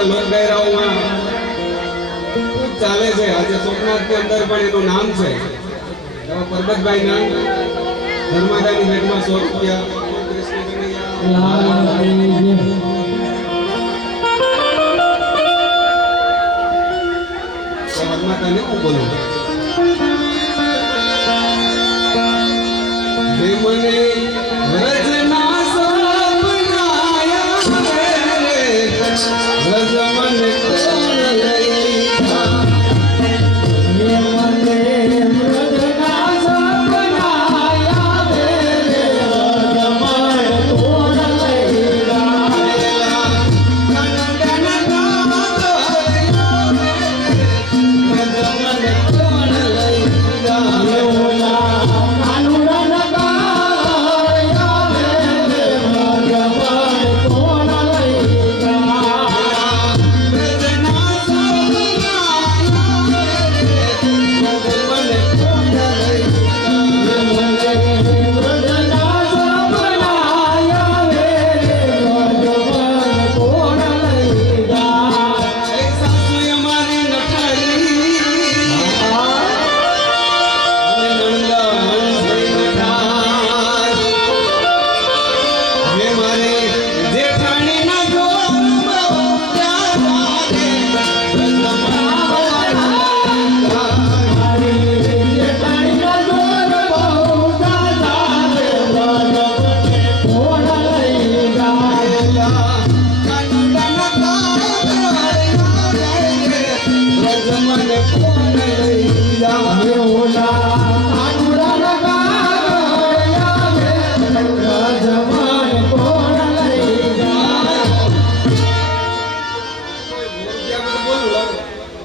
અમારા લોક ડાયરાઓમાં ખૂબ ચાલે છે. આજે સોમનાથની અંદર પણ એનું નામ છે. એવા પરબતભાઈના ધર્માદાની ભેટમાં 100 રૂપિયા. ધર્માદાને હું બોલું મને રજના સપનાયા રે રજ મને